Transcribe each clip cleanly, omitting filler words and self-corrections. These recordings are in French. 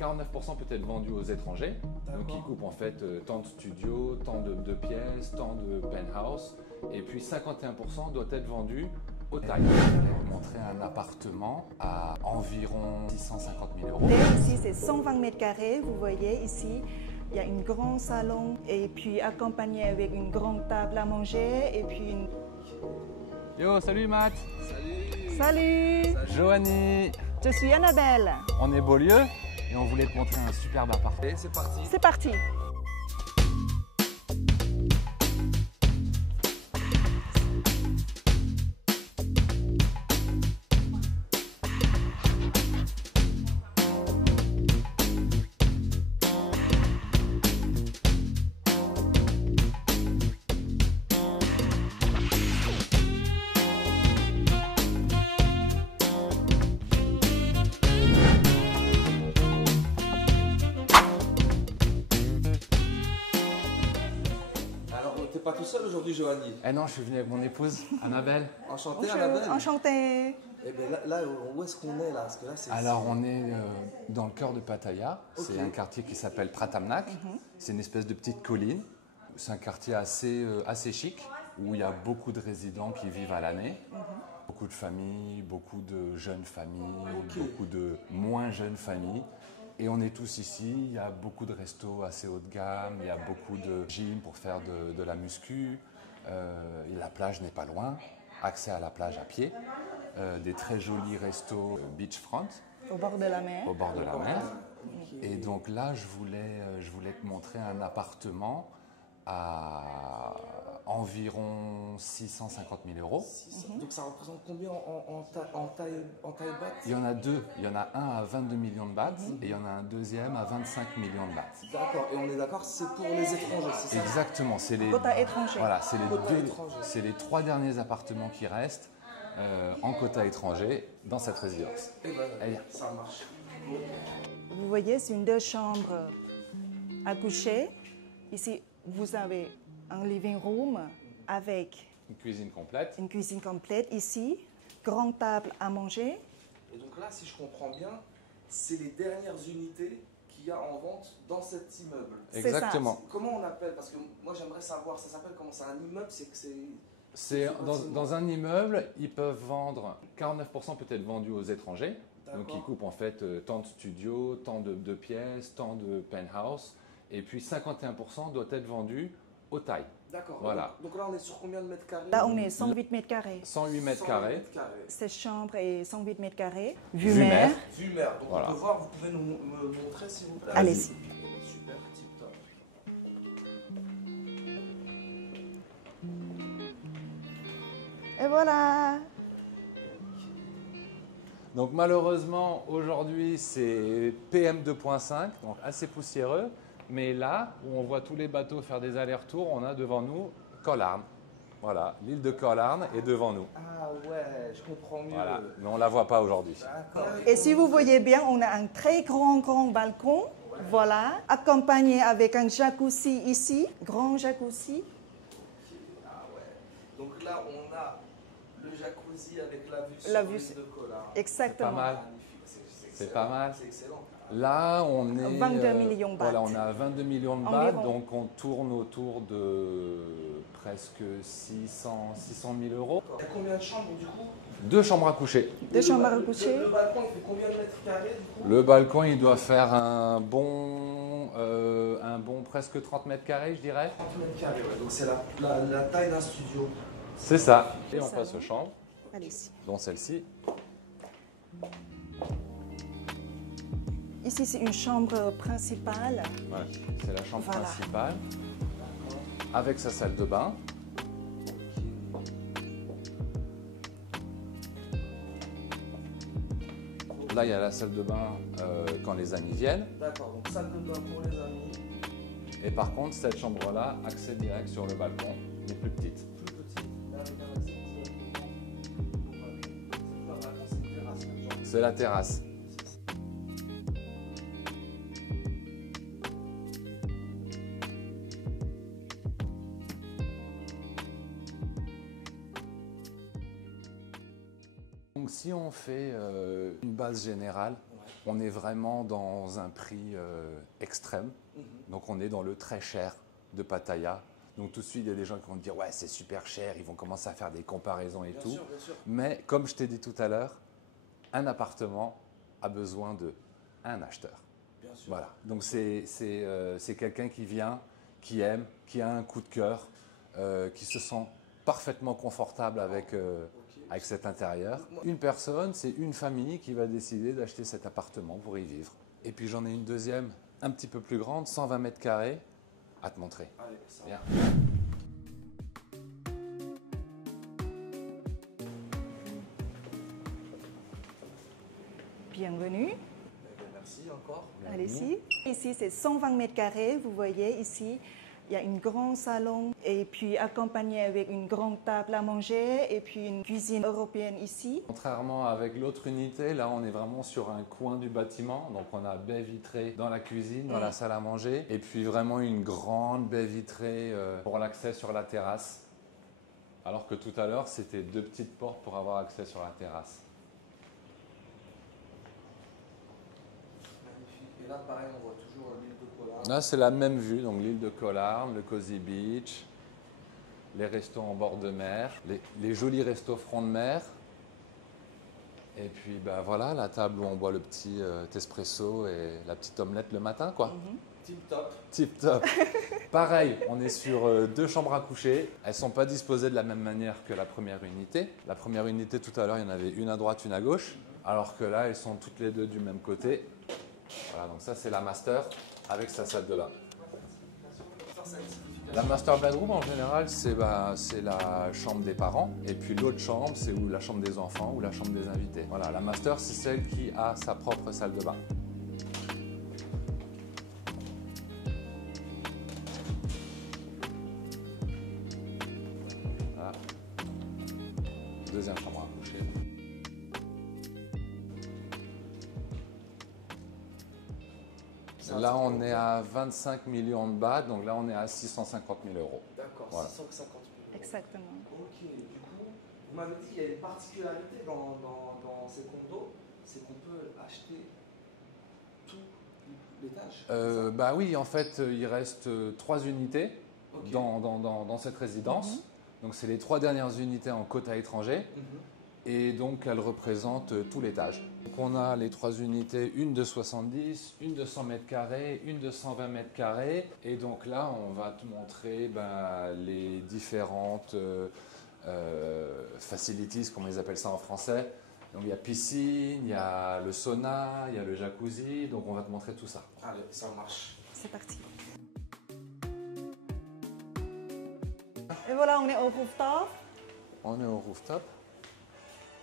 49% peut être vendu aux étrangers. Donc ils coupent en fait tant de studios, tant de pièces, tant de penthouse. Et puis 51% doit être vendu au Thaï. Je vais vous montrer un appartement à environ 650 000 euros. Ici, c'est 120 mètres carrés. Vous voyez ici, il y a un grand salon et puis accompagné avec une grande table à manger et puis une... Yo, salut Matt. Salut. Joanie. Je suis Annabelle. On est Beaulieu et on voulait te montrer un superbe appartement. Et c'est parti. C'est parti. T'es pas tout seul aujourd'hui, Joanie? Eh non, je suis venu avec mon épouse, Annabelle. Enchanté, Bonjour, Annabelle. enchantée. Eh bien là, où est-ce qu'on est là? Parce que là, c'est... Alors on est dans le cœur de Pattaya. Ok. C'est un quartier qui s'appelle Pratamnak. C'est une espèce de petite colline. C'est un quartier assez chic où il y a beaucoup de résidents qui vivent à l'année. Beaucoup de familles, beaucoup de jeunes familles, beaucoup de moins jeunes familles. Et on est tous ici, il y a beaucoup de restos assez haut de gamme, il y a beaucoup de gym pour faire de la muscu, la plage n'est pas loin, accès à la plage à pied, des très jolis restos beachfront Au bord de la mer. au bord de la mer. Et donc là, je voulais te montrer un appartement à environ 650 000 euros. Donc ça représente combien en taille baht? Il y en a deux. Il y en a un à 22 millions de bahts et il y en a un deuxième à 25 millions de bahts. D'accord, et on est d'accord, c'est pour les étrangers, c'est ça? Exactement. C'est les, Quota étranger. voilà, étranger. c'est les 3 derniers appartements qui restent en quota étranger dans cette résidence. Eh ben, Allez. ça marche. Vous voyez, c'est une 2 chambres à coucher. Ici, vous avez un living room avec Une cuisine complète. une cuisine complète. Ici, grande table à manger. Et donc là, si je comprends bien, c'est les dernières unités qu'il y a en vente dans cet immeuble. C'est ça. Exactement. Comment on appelle? Parce que moi, j'aimerais savoir, ça s'appelle comment? C'est un immeuble, c'est que c'est... C'est dans un immeuble, ils peuvent vendre 49% peut être vendu aux étrangers. Donc D'accord. ils coupent en fait tant de studios, tant de pièces, tant de penthouse. Et puis 51% doit être vendu au Thaï. D'accord. Voilà. Donc là, on est sur combien de mètres carrés? Là, on est 108 mètres carrés. 108 mètres 100 carrés. mètres carrés. Cette chambre est 108 mètres carrés. Vue Vue mer. mer. Vue mer. Donc Voilà. on peut voir, vous pouvez me montrer s'il vous plaît? Allez-y. Super, tip top. Et voilà. Donc malheureusement aujourd'hui c'est PM 2.5, donc assez poussiéreux. Mais là où on voit tous les bateaux faire des allers-retours, on a devant nous Koh Larn. Voilà, l'île de Koh Larn est devant nous. Ah ouais, je comprends mieux. Voilà, mais on ne la voit pas aujourd'hui. D'accord. Et si vous voyez bien, on a un très grand balcon. Voilà, accompagné avec un jacuzzi ici, grand jacuzzi. Ah ouais. Donc là, on a le jacuzzi avec la vue La sur vue l'île sur- de Koh Larn. Exactement. Pas mal. Magnifique, C'est excellent. pas mal. C'est excellent. Là, on est 22 millions de bahts. Voilà, on a 22 millions de bahts, Environ. donc on tourne autour de presque 600 000 euros. Il y a combien de chambres du coup? 2 chambres à coucher. Deux chambres à coucher. Le balcon, il fait combien de mètres carrés du coup? Le balcon, il doit faire un bon presque 30 mètres carrés, je dirais. 30 mètres carrés, ouais. Donc c'est la taille d'un studio. C'est ça. Et on ça. passe aux chambres, Allez-y. dont celle-ci. Ici, c'est une chambre principale. Voilà, c'est la chambre Voilà. principale, avec sa salle de bain. Là, il y a la salle de bain quand les amis viennent. D'accord, donc salle de bain pour les amis. Et par contre, cette chambre-là, accès direct sur le balcon, mais plus petite. Plus petit. Là, avec un accès c'est pas balcon, c'est une terrasse, là, genre. C'est la terrasse. Donc si on fait une base générale, on est vraiment dans un prix extrême. Donc on est dans le très cher de Pattaya. Donc tout de suite, il y a des gens qui vont dire « ouais, c'est super cher », ils vont commencer à faire des comparaisons et tout. Bien sûr. Mais comme je t'ai dit tout à l'heure, un appartement a besoin d'un acheteur. Bien sûr. Voilà. Donc c'est quelqu'un qui vient, qui aime, qui a un coup de cœur, qui se sent parfaitement confortable avec cet intérieur. Une personne, c'est une famille qui va décider d'acheter cet appartement pour y vivre. Et puis j'en ai une deuxième, un petit peu plus grande, 120 mètres carrés, à te montrer. Allez, ça Viens. Bienvenue. Merci encore. Allez-y. Ici, c'est 120 mètres carrés. Vous voyez ici, il y a un grand salon et puis accompagné avec une grande table à manger et puis une cuisine européenne ici. Contrairement avec l'autre unité, là on est vraiment sur un coin du bâtiment. Donc on a baie vitrée dans la cuisine, dans la salle à manger. Et puis vraiment une grande baie vitrée pour l'accès sur la terrasse. Alors que tout à l'heure, c'était 2 petites portes pour avoir accès sur la terrasse. Magnifique. Et là, pareil, on voit toujours l'île de Kolar. Là, c'est la même vue, donc l'île de Kolar, le Cozy Beach, les restos en bord de mer, les jolis restos front de mer. Et puis, ben voilà, la table où on boit le petit espresso et la petite omelette le matin, quoi. Tip top. Tip top. Pareil, on est sur 2 chambres à coucher. Elles ne sont pas disposées de la même manière que la première unité. La première unité, tout à l'heure, il y en avait une à droite, une à gauche. Alors que là, elles sont toutes les 2 du même côté. Voilà, donc ça, c'est la master avec sa salle de bain. La master bedroom, en général, c'est la chambre des parents. Et puis l'autre chambre, c'est la chambre des enfants ou la chambre des invités. Voilà, la master, c'est celle qui a sa propre salle de bain. Voilà. Deuxième chambre à coucher. Là, on est à 25 millions de bahts, donc là, on est à 650 000 euros. D'accord, Voilà. 650 000. Exactement. Ok, du coup, vous m'avez dit qu'il y a une particularité dans ces condos, c'est qu'on peut acheter tout l'étage. Bah oui, en fait, il reste 3 unités Ok. dans cette résidence. Donc, c'est les 3 dernières unités en quota étranger. Et donc, elles représentent tout l'étage. Donc, on a les 3 unités, une de 70, une de 100 mètres carrés, une de 120 mètres carrés. Et donc là, on va te montrer les différentes facilities, comme on les appelle ça en français. Donc, il y a piscine, il y a le sauna, il y a le jacuzzi. Donc, on va te montrer tout ça. Allez, ça marche. C'est parti. Et voilà, on est au rooftop. On est au rooftop.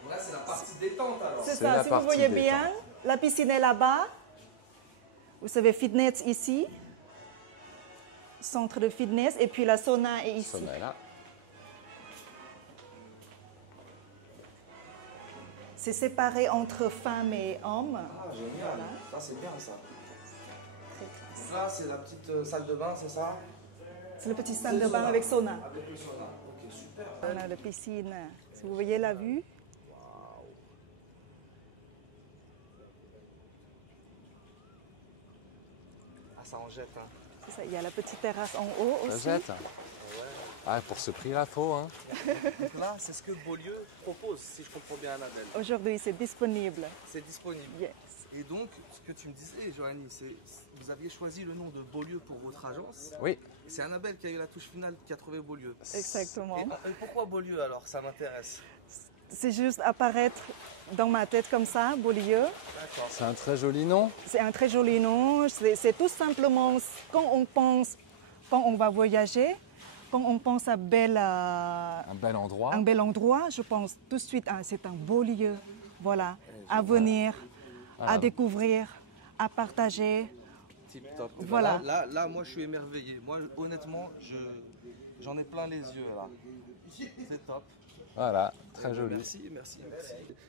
Bon, là, c'est la partie détente alors. C'est C'est ça, la si vous partie voyez détente. bien, la piscine est là-bas. Vous avez fitness ici. Centre de fitness. Et puis la sauna est ici. Sauna est là. C'est séparé entre femmes et hommes. Ah, génial. Voilà. Ça, c'est bien ça. Très classe. Donc là, c'est la petite salle de bain, c'est ça? C'est le petit salle de bain sauna. avec sauna. Avec le sauna. Ok, super. On a la piscine. Si vous voyez la vue. Ah, ça en jette, hein. C'est ça, il y a la petite terrasse en haut Ça aussi. jette. Ah, pour ce prix-là, faut. Hein. Donc là, c'est ce que Beaulieu propose, si je comprends bien, Annabelle. Aujourd'hui, c'est disponible. C'est disponible. Yes. Et donc, ce que tu me disais, Johanny, c'est vous aviez choisi le nom de Beaulieu pour votre agence. Oui. C'est Annabelle qui a eu la touche finale qui a trouvé Beaulieu. Exactement. Et pourquoi Beaulieu alors? Ça m'intéresse. C'est juste apparaître dans ma tête comme ça, Beaulieu. D'accord. C'est un très joli nom. C'est un très joli nom. C'est tout simplement quand on va voyager, quand on pense à Un bel endroit. un bel endroit, je pense tout de suite, ah, c'est un beau lieu. Voilà, à venir, à découvrir, à partager. Tip top. Voilà. Là, moi, je suis émerveillé. Moi, honnêtement, j'en ai plein les yeux là. C'est top. Voilà, très joli. Merci.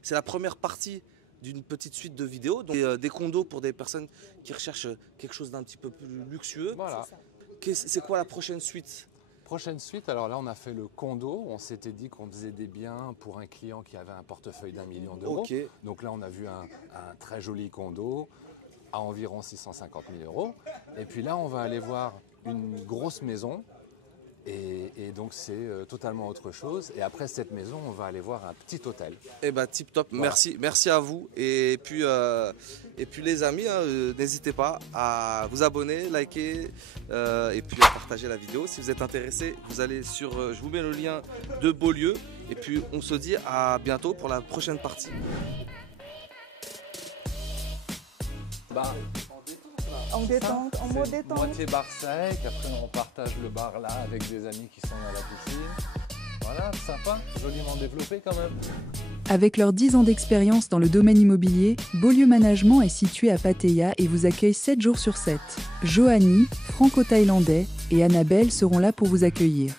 C'est la première partie d'une petite suite de vidéos, donc des condos pour des personnes qui recherchent quelque chose d'un petit peu plus luxueux. Voilà. C'est quoi la prochaine suite? Prochaine suite, alors là on a fait le condo, on s'était dit qu'on faisait des biens pour un client qui avait un portefeuille d'1 million d'euros. Ok. Donc là on a vu un très joli condo à environ 650 000 euros. Et puis là on va aller voir une grosse maison et donc c'est totalement autre chose. Et après cette maison on va aller voir un petit hôtel. Eh ben tip top, Voilà. merci à vous. Et puis les amis, n'hésitez pas à vous abonner, liker et puis à partager la vidéo. Si vous êtes intéressé, vous allez sur, je vous mets le lien de Beaulieu. Et puis on se dit à bientôt pour la prochaine partie. En détente, en mode détente. Moitié bar sec, après on partage le bar là avec des amis qui sont dans la piscine. Voilà, sympa, joliment développé quand même. Avec leurs 10 ans d'expérience dans le domaine immobilier, Beaulieu Management est situé à Pattaya et vous accueille 7 jours sur 7. Johanny, franco-thaïlandais, et Annabelle seront là pour vous accueillir.